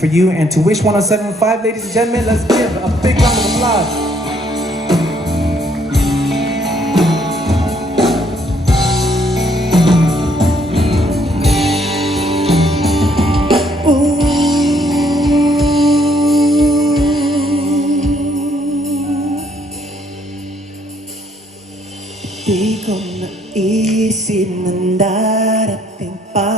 For you and to Wish 107.5, ladies and gentlemen, let's give a big round of applause. Di ko naisip na darating pa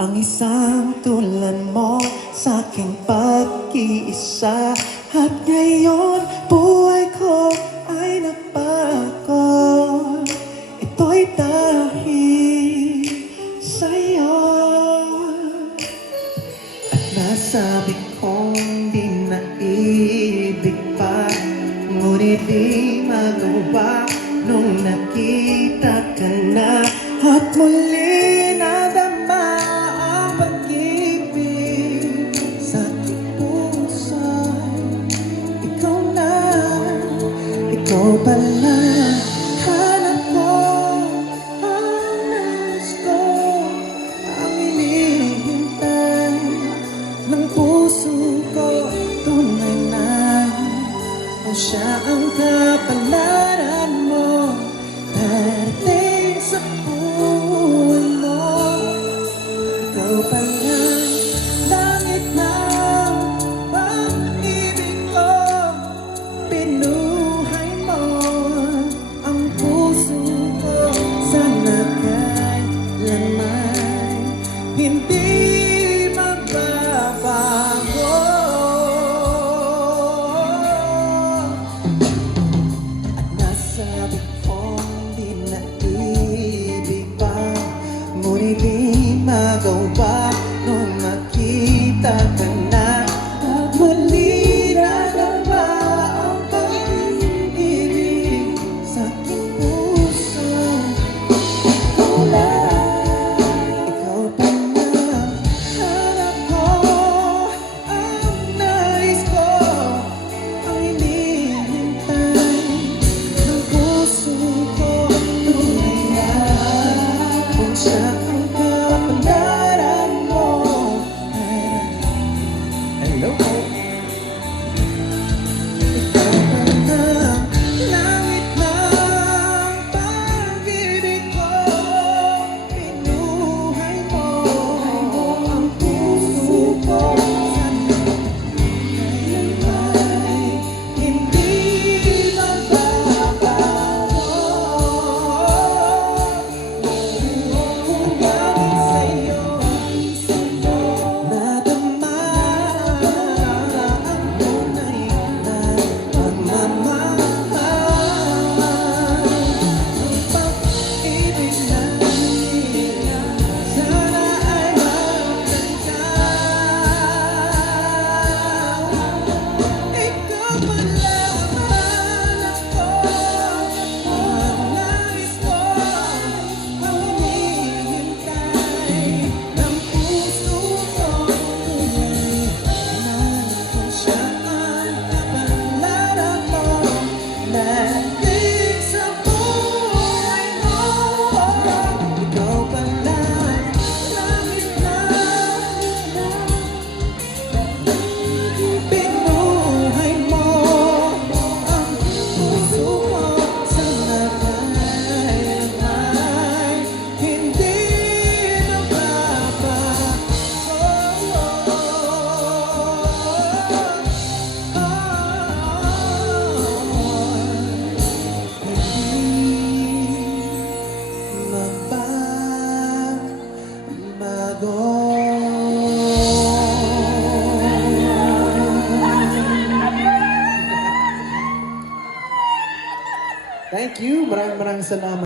ang isang tulad mo sa aking pag-iisa. At ngayon, buhay ko ay nagbago. Ito'y dahil sa'yo. At nasabi kong di na ibig pa, ngunit di magawa nung nakita ka na. At muli nadama ang pag-ibig sa aking puso. Ikaw na, ikaw pala. Hanap ko ang nais ko, ang hinihintay ng puso ko. Tunay na kung siya ang kapalaran mo, darating sa buhay mo. Ikaw pala, langit ng pag-ibig ko. Pinuhay mo ang puso ko. Sana kailanman hindi magbabago. At nasabi kong di na ibig pa, ngunit di magawa nung makita ka na. At muli nadama ang pag-ibig sa aking puso. Ikaw lang, ikaw pa na. Hanap ko ang nais ko, ang hinihintay ng puso ko. Tunay na kung siya ang kapalaran mo. Hello. Ikaw pa na, langit ng pag-ibig ko. Pinuhay mo ang puso ko. Sana kailanman hindi magbabago. Ang galing sa'yo, nadama ang tunay na pagmamahal. Ang pag-ibig natin, sana ay makamtan ka. Ikaw pala ang hanap ko, ang nais ko, ang hinihintay ng puso ko. Tunay na kung siya ang kapalaran mo, darating sa buhay mo. Ikaw pala, langit na pinuhay mo ang puso ko. Sana kailanman hindi Thank you. Maraming salamat.